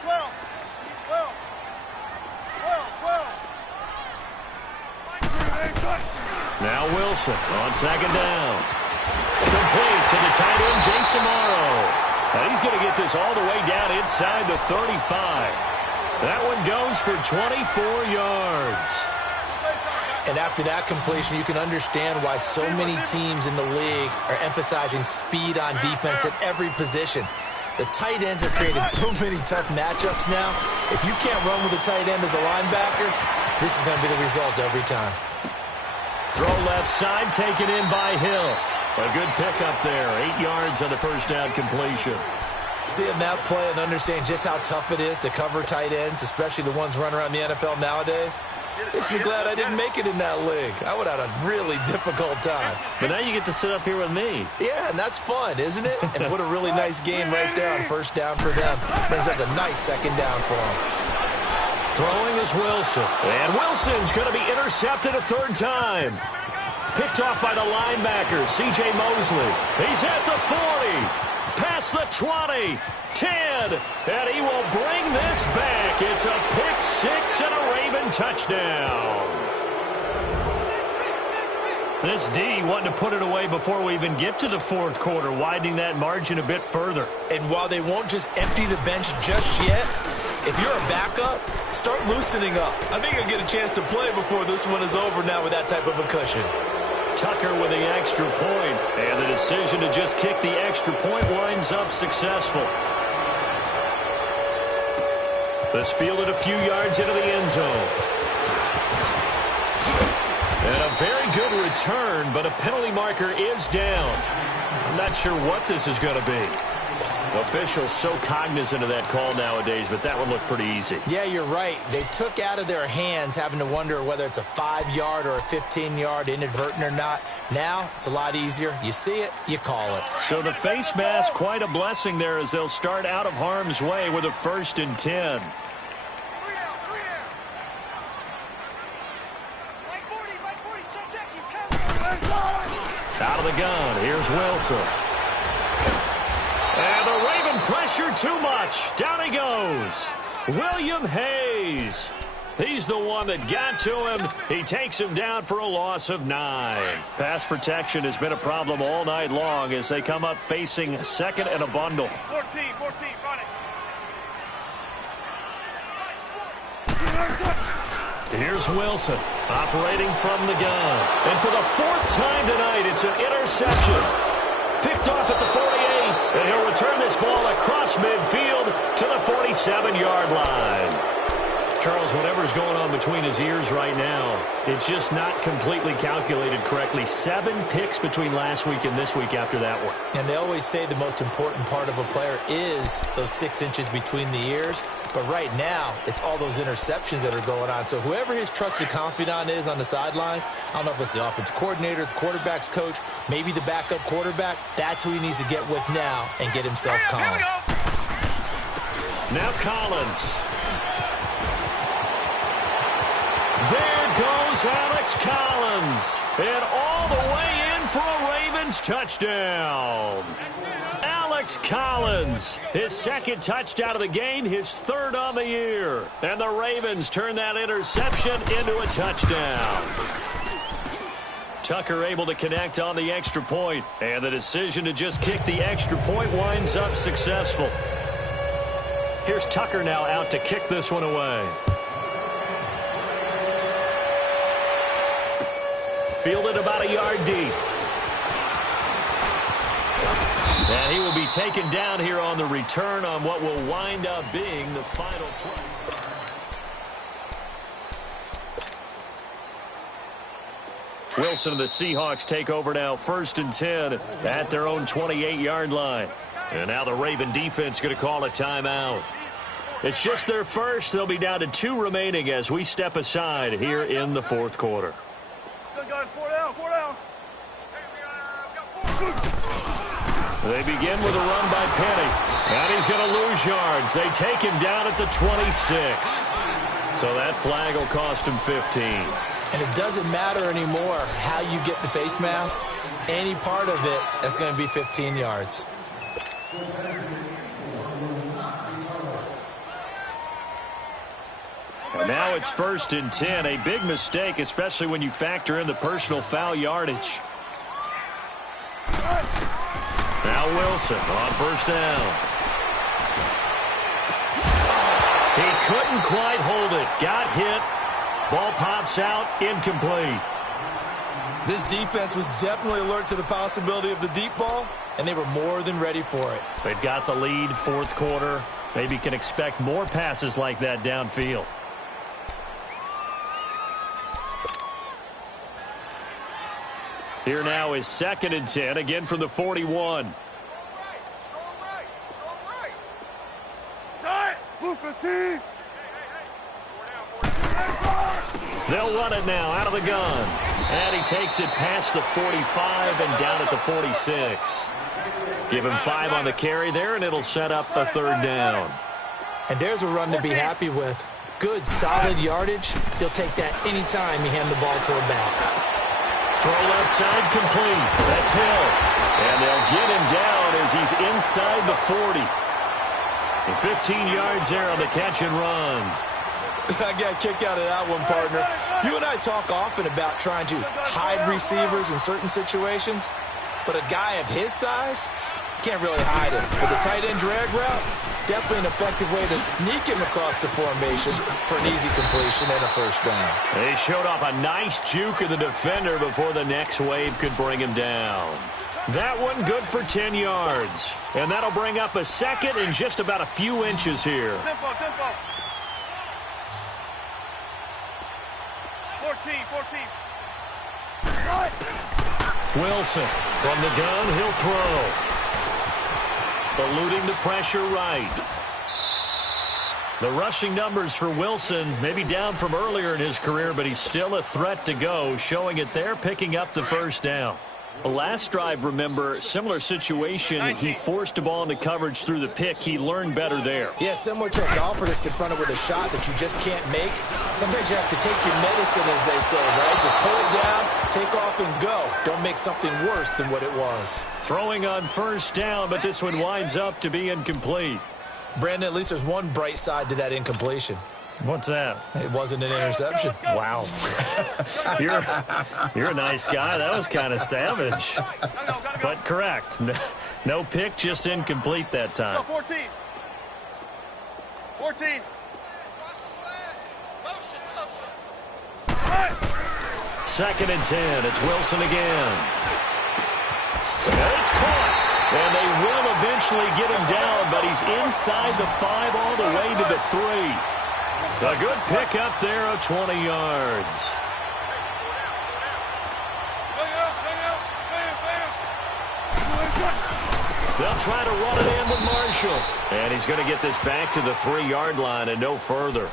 Now Wilson on 2nd down. Complete to the tight end, Jason Morrow. And he's going to get this all the way down inside the 35. That one goes for 24 yards. And after that completion, you can understand why so many teams in the league are emphasizing speed on defense at every position. The tight ends have created so many tough matchups now. If you can't run with a tight end as a linebacker, this is going to be the result every time. Throw left side, taken in by Hill. A good pickup there. 8 yards on the first down completion. Seeing that play and understanding just how tough it is to cover tight ends, especially the ones running around the NFL nowadays, makes me glad I didn't make it in that league. I would have had a really difficult time. But now you get to sit up here with me. Yeah, and that's fun, isn't it? And what a really nice game right there on first down for them. Brings up a nice second down for them. Throwing is Wilson. And Wilson's going to be intercepted a third time. Picked off by the linebacker, C.J. Mosley. He's at the 40. Past the 20. 10. And he will bring this back. It's a pick six and a Raven touchdown. This D wanting to put it away before we even get to the fourth quarter, widening that margin a bit further. And while they won't just empty the bench just yet, if you're a backup, start loosening up. I think you'll get a chance to play before this one is over now with that type of a cushion. Tucker with the extra point, and the decision to just kick the extra point winds up successful. This fielded a few yards into the end zone. And a very good return, but a penalty marker is down. I'm not sure what this is going to be. Officials so cognizant of that call nowadays, but that one looked pretty easy. Yeah, you're right. They took out of their hands having to wonder whether it's a 5-yard or a 15-yard inadvertent or not. Now, it's a lot easier. You see it, you call it. So the face mask, quite a blessing there as they'll start out of harm's way with a 1st and 10. Out of the gun, here's Wilson. And the Raven pressure too much. Down he goes. William Hayes. He's the one that got to him. He takes him down for a loss of 9. Pass protection has been a problem all night long as they come up facing 2nd and a bundle. 14, run it. Here's Wilson operating from the gun. And for the 4th time tonight, it's an interception. Picked off at the 48, and he'll return this ball across midfield to the 47-yard line. Charles, whatever's going on between his ears right now, it's just not completely calculated correctly. 7 picks between last week and this week after that one. And they always say the most important part of a player is those 6 inches between the ears. But right now, it's all those interceptions that are going on. So whoever his trusted confidant is on the sidelines, I don't know if it's the offensive coordinator, the quarterback's coach, maybe the backup quarterback, that's who he needs to get with now and get himself calm. Now Collins. There goes Alex Collins. And all the way in for a Ravens touchdown. Alex Collins, his second touchdown of the game, his third on the year. And the Ravens turn that interception into a touchdown. Tucker able to connect on the extra point, and the decision to just kick the extra point winds up successful. Here's Tucker now out to kick this one away. Fielded about a yard deep. And he will be taken down here on the return on what will wind up being the final play. Wilson and the Seahawks take over now, 1st and 10 at their own 28-yard line. And now the Raven defense going to call a timeout. It's just their first. They'll be down to 2 remaining as we step aside here in the 4th quarter. Still got 4 down, 4 down. They begin with a run by Penny. And he's going to lose yards. They take him down at the 26. So that flag will cost him 15. And it doesn't matter anymore how you get the face mask. Any part of it is going to be 15 yards. And now it's 1st and 10. A big mistake, especially when you factor in the personal foul yardage. Now Wilson on 1st down. He couldn't quite hold it. Got hit. Ball pops out, incomplete. This defense was definitely alert to the possibility of the deep ball, and they were more than ready for it. They've got the lead, 4th quarter. Maybe can expect more passes like that downfield. Here now is 2nd and 10, again from the 41. Blue 15. They'll run it now out of the gun. And he takes it past the 45 and down at the 46. Give him 5 on the carry there, and it'll set up a 3rd down. And there's a run to be happy with. Good, solid yardage. He'll take that anytime you hand the ball to a back. Throw left side complete. That's Hill. And they'll get him down as he's inside the 40. And 15 yards there on the catch and run. I got a kick out of that one, partner. You and I talk often about trying to hide receivers in certain situations, but a guy of his size, you can't really hide him. With the tight end drag route, definitely an effective way to sneak him across the formation for an easy completion and a 1st down. They showed off a nice juke of the defender before the next wave could bring him down. That one good for 10 yards. And that'll bring up a 2nd and just about a few inches here. Tempo, tempo. 14. Wilson from the gun, he'll throw. Eluding the pressure right. The rushing numbers for Wilson maybe down from earlier in his career, but he's still a threat to go, showing it there, picking up the 1st down. Last drive, remember, similar situation. He forced a ball into coverage through the pick. He learned better there. Yeah, similar to a golfer that's confronted with a shot that you just can't make. Sometimes you have to take your medicine, as they say, right? Just pull it down, take off, and go. Don't make something worse than what it was. Throwing on 1st down, but this one winds up to be incomplete. Brandon, at least there's one bright side to that incompletion. What's that? It wasn't an interception. Wow. You're a nice guy. That was kind of savage. But correct. No pick, just incomplete that time. 14. 2nd and 10. It's Wilson again. It's caught. And they will eventually get him down, but he's inside the 5 all the way to the 3. A good pick up there of 20 yards. They'll try to run it in with Marshall. And he's going to get this back to the 3-yard line and no further.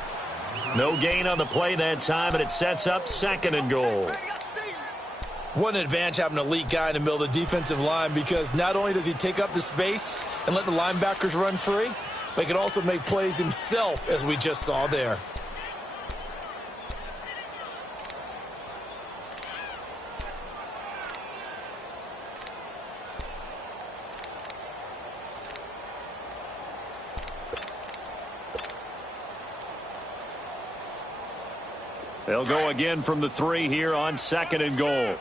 No gain on the play that time, and it sets up 2nd and goal. What an advantage having an elite guy in the middle of the defensive line, because not only does he take up the space and let the linebackers run free, but he can also make plays himself, as we just saw there. They'll go again from the 3 here on 2nd and goal.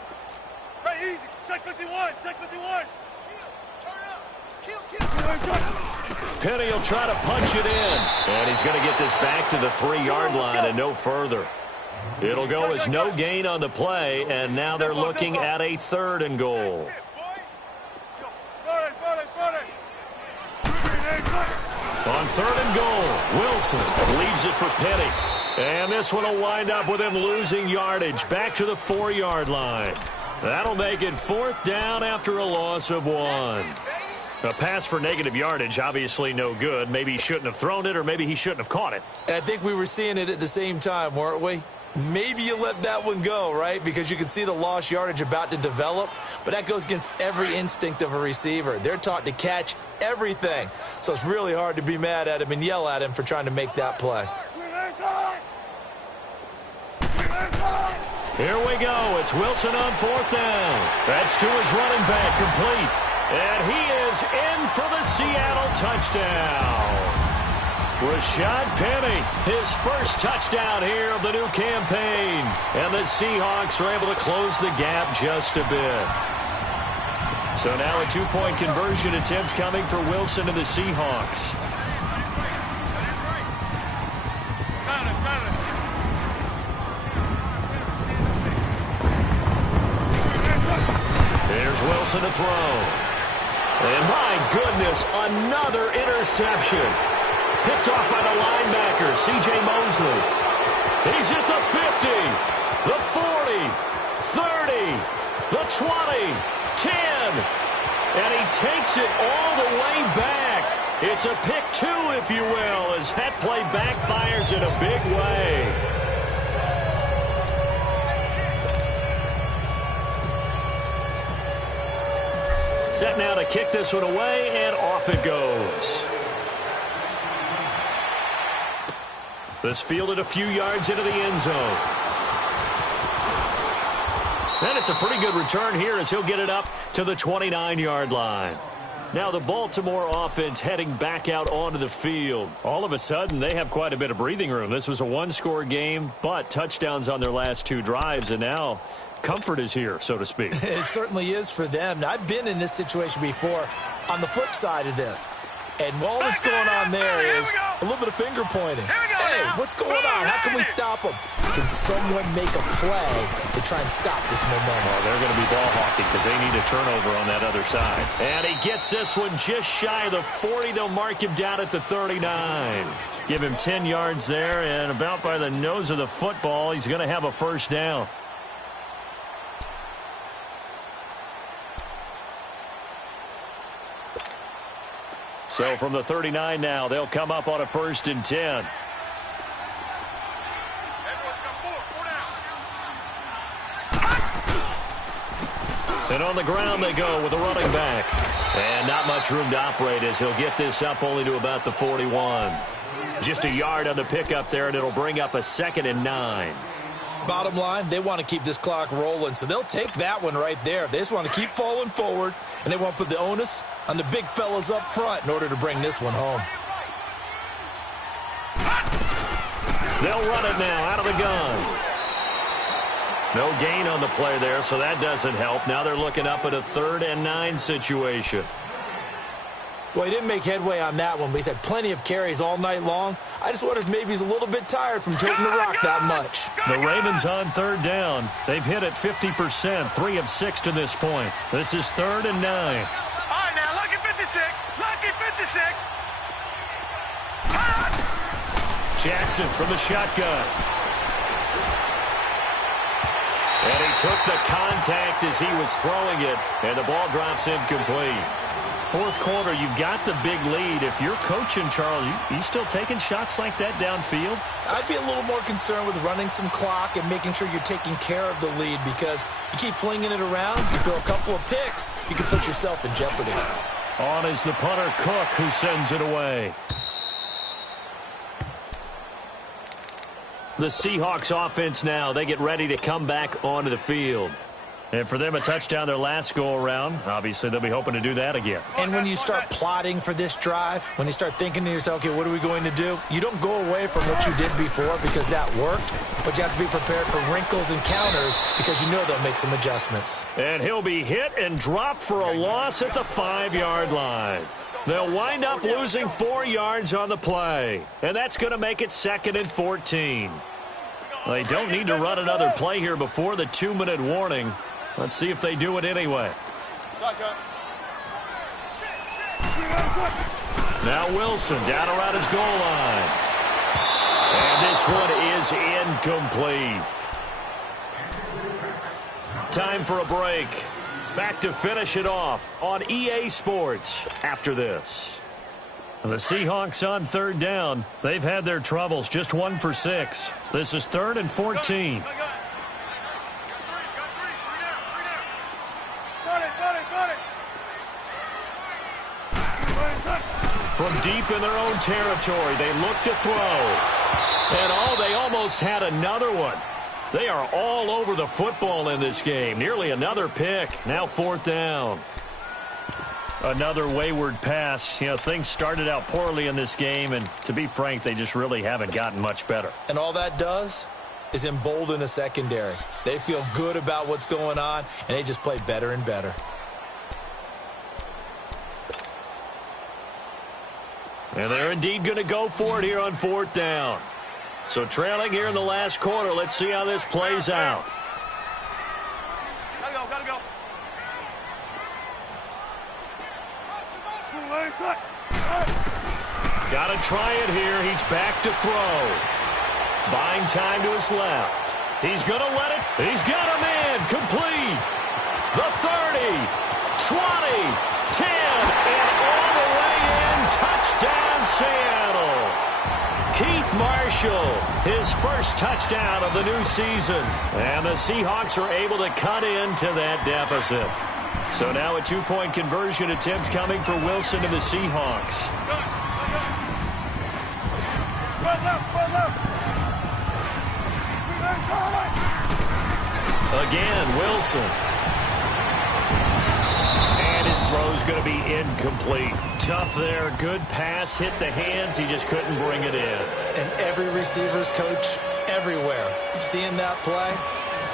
Hey, easy. Check 51. Check 51. Penny will try to punch it in. And he's going to get this back to the 3-yard line and no further. It'll go as no gain on the play, and now they're looking at a 3rd and goal. On 3rd and goal, Wilson leaves it for Penny. And this one will wind up with him losing yardage back to the 4-yard line. That'll make it 4th down after a loss of 1. A pass for negative yardage, obviously no good. Maybe he shouldn't have thrown it, or maybe he shouldn't have caught it. And I think we were seeing it at the same time, weren't we? Maybe you let that one go, right? Because you can see the lost yardage about to develop. But that goes against every instinct of a receiver. They're taught to catch everything. So it's really hard to be mad at him and yell at him for trying to make that play. Here we go. It's Wilson on 4th down. That's to his running back, complete. And he is in for the Seattle touchdown. Rashad Penny, his first touchdown here of the new campaign. And the Seahawks are able to close the gap just a bit. So now a 2-point conversion attempt coming for Wilson and the Seahawks. Here's Wilson to throw. And my goodness, another interception. Picked off by the linebacker, C.J. Mosley. He's at the 50, the 40, 30, the 20, 10. And he takes it all the way back. It's a pick 2, if you will, as that play backfires in a big way. Set now to kick this one away, and off it goes. This fielded a few yards into the end zone. And it's a pretty good return here as he'll get it up to the 29-yard line. Now the Baltimore offense heading back out onto the field. All of a sudden, they have quite a bit of breathing room. This was a 1-score game, but touchdowns on their last 2 drives, and now comfort is here, so to speak. It certainly is for them. Now, I've been in this situation before on the flip side of this. And all that's going on there is a little bit of finger pointing. Hey, what's going on? How can we stop them? Can someone make a play to try and stop this momentum? Well, they're going to be ball hawking because they need a turnover on that other side. And he gets this one just shy of the 40. They'll mark him down at the 39. Give him 10 yards there, and about by the nose of the football, he's going to have a 1st down. So from the 39 now, they'll come up on a 1st and 10. And on the ground they go with a running back. And not much room to operate as he'll get this up only to about the 41. Just a yard on the pickup there, and it'll bring up a 2nd and 9. Bottom line, they want to keep this clock rolling, so they'll take that one right there. They just want to keep falling forward, and they want to put the onus on the big fellas up front in order to bring this one home. They'll run it now out of the gun. No gain on the play there, so that doesn't help. Now they're looking up at a 3rd and 9 situation. Well, he didn't make headway on that one, but he's had plenty of carries all night long. I just wonder if maybe he's a little bit tired from toting the rock that much. The Ravens on 3rd down. They've hit it 50%, 3 of 6 to this point. This is 3rd and 9. All right, now, lucky 56. Lucky 56. Jackson from the shotgun. And he took the contact as he was throwing it, and the ball drops incomplete. 4th quarter, you've got the big lead. If you're coaching, Charles, you still taking shots like that downfield? I'd be a little more concerned with running some clock and making sure you're taking care of the lead, because you keep flinging it around, you throw a couple of picks, you can put yourself in jeopardy. On is the punter, Cook, who sends it away. The Seahawks offense now, they get ready to come back onto the field. And for them, a touchdown their last go-around. Obviously, they'll be hoping to do that again. And when you start plotting for this drive, when you start thinking to yourself, okay, what are we going to do? You don't go away from what you did before because that worked, but you have to be prepared for wrinkles and counters because you know they'll make some adjustments. And he'll be hit and dropped for a loss at the 5-yard line. They'll wind up losing 4 yards on the play, and that's going to make it 2nd and 14. They don't need to run another play here before the 2-minute warning. Let's see if they do it anyway. Now Wilson down around his goal line. And this one is incomplete. Time for a break. Back to finish it off on EA Sports after this. The Seahawks on 3rd down. They've had their troubles, just 1 for 6. This is 3rd and 14. From deep in their own territory, they look to throw. And they almost had another one. They are all over the football in this game. Nearly another pick. Now 4th down. Another wayward pass. You know, things started out poorly in this game, and to be frank, they just really haven't gotten much better. And all that does is embolden a secondary. They feel good about what's going on, and they just play better and better. And they're indeed going to go for it here on 4th down. So trailing here in the last quarter. Let's see how this plays out. Gotta go. Got to try it here. He's back to throw. Buying time to his left. He's going to let it. He's got a man. Complete. The 30, 20, 10, and all the way in. Touchdown, Seattle. Keith Marshall, his first touchdown of the new season. And the Seahawks are able to cut into that deficit. So now a 2-point conversion attempt coming for Wilson and the Seahawks. Again, Wilson. And his throw's going to be incomplete. Tough there. Good pass. Hit the hands. He just couldn't bring it in. And every receiver's coach everywhere. Seeing that play,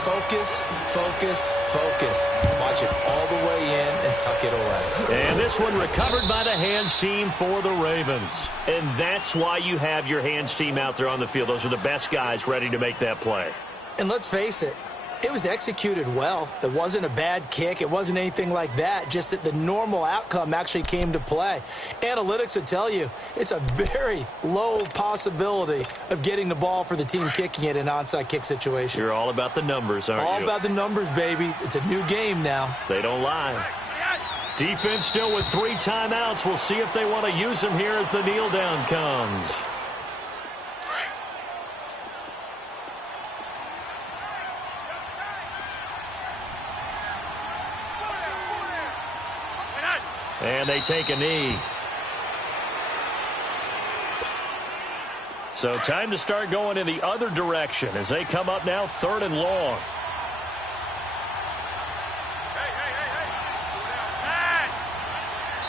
focus, focus, focus. Watch it all the way in and tuck it away. And this one recovered by the hands team for the Ravens. And that's why you have your hands team out there on the field. Those are the best guys ready to make that play. And let's face it, it was executed well. It wasn't a bad kick. It wasn't anything like that. Just that the normal outcome actually came to play. Analytics will tell you it's a very low possibility of getting the ball for the team kicking it in an onside kick situation. You're all about the numbers, aren't you? All about the numbers, baby. It's a new game now. They don't lie. Defense still with 3 timeouts. We'll see if they want to use them here as the kneel down comes. And they take a knee. So time to start going in the other direction as they come up now 3rd and long.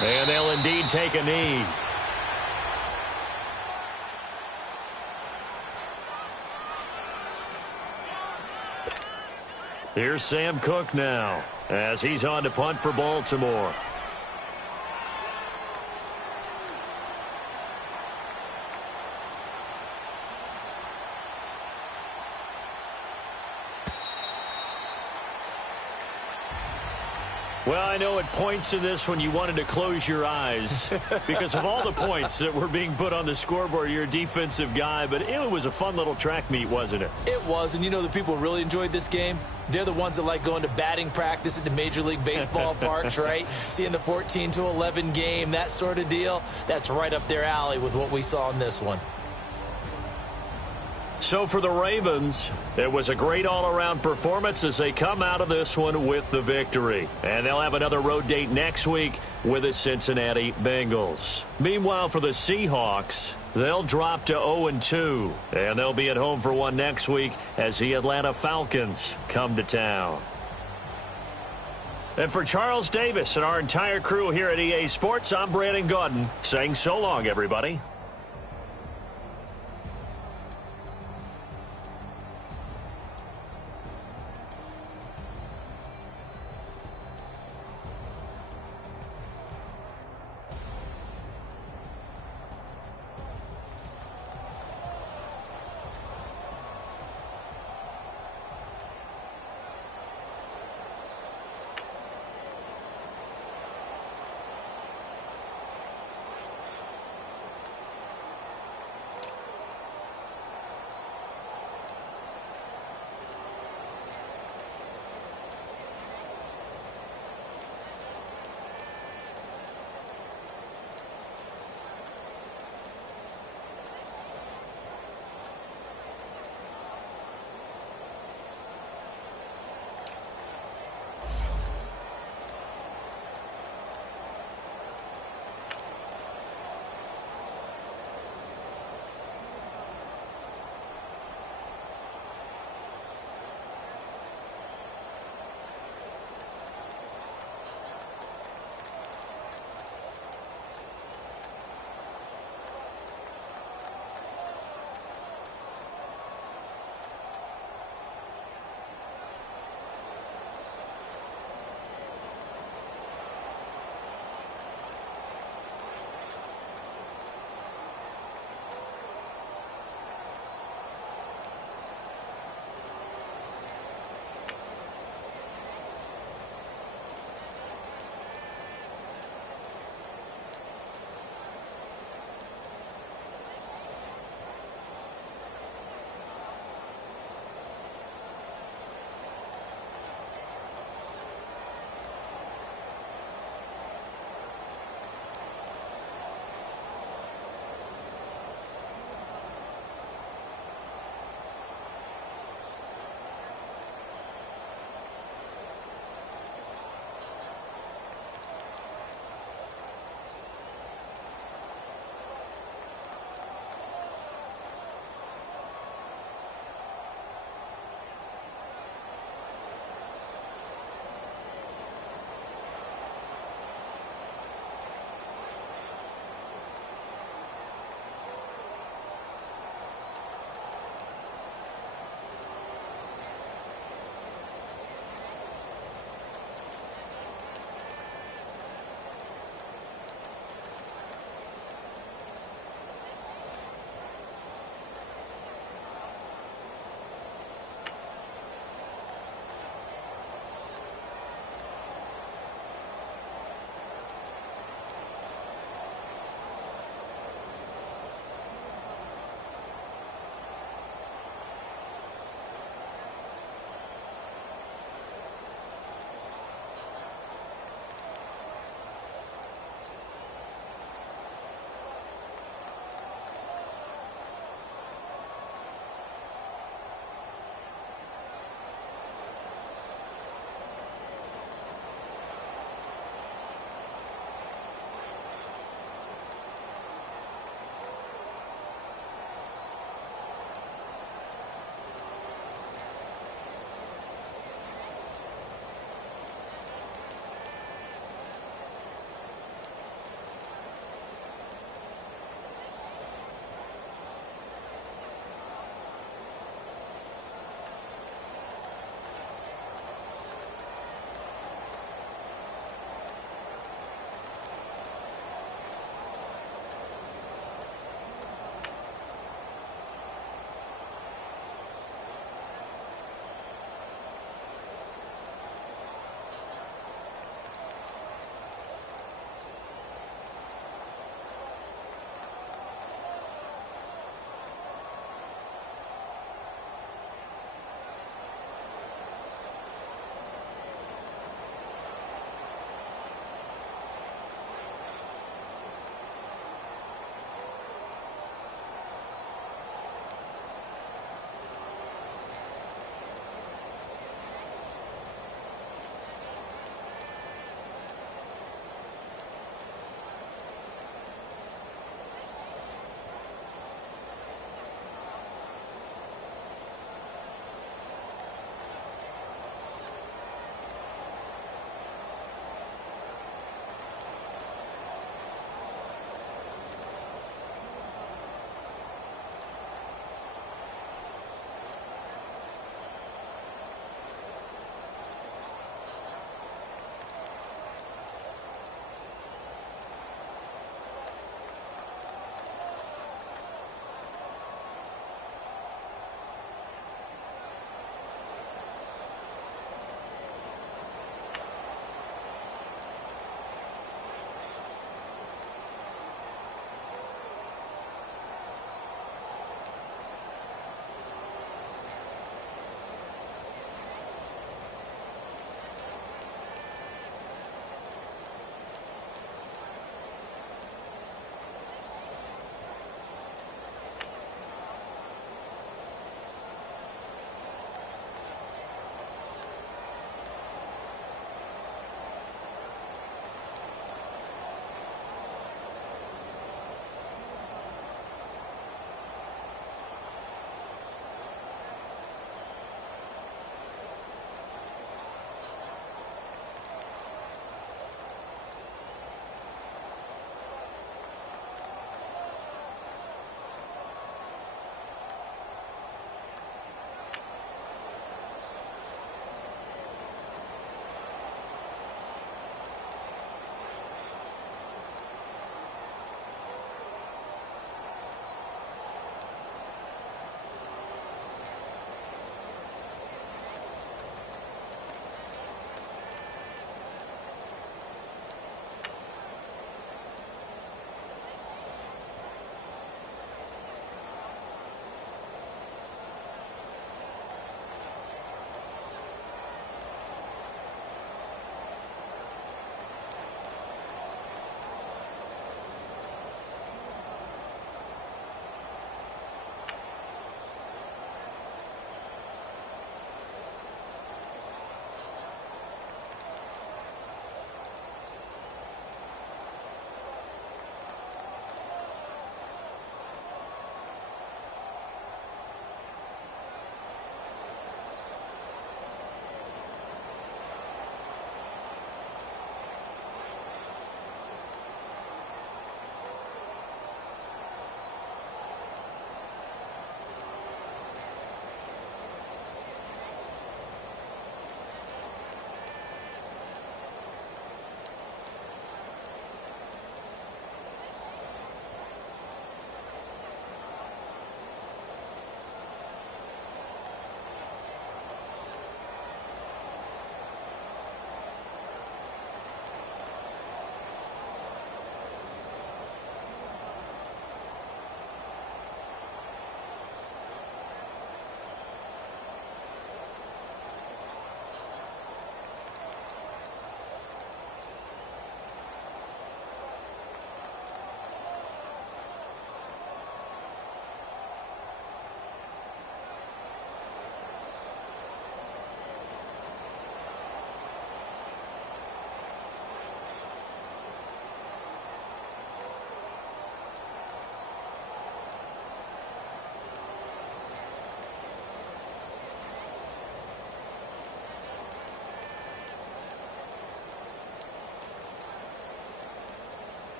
And they'll indeed take a knee. Here's Sam Cook now as he's on to punt for Baltimore. Well, I know at points in this when you wanted to close your eyes because of all the points that were being put on the scoreboard. You're a defensive guy, but it was a fun little track meet, wasn't it? It was, and you know the people who really enjoyed this game? They're the ones that like going to batting practice at the Major League Baseball parks, right? Seeing the 14-11 game, that sort of deal. That's right up their alley with what we saw in this one. So for the Ravens, it was a great all-around performance as they come out of this one with the victory. And they'll have another road date next week with the Cincinnati Bengals. Meanwhile, for the Seahawks, they'll drop to 0-2. And they'll be at home for one next week as the Atlanta Falcons come to town. And for Charles Davis and our entire crew here at EA Sports, I'm Brandon Gaudin saying so long, everybody.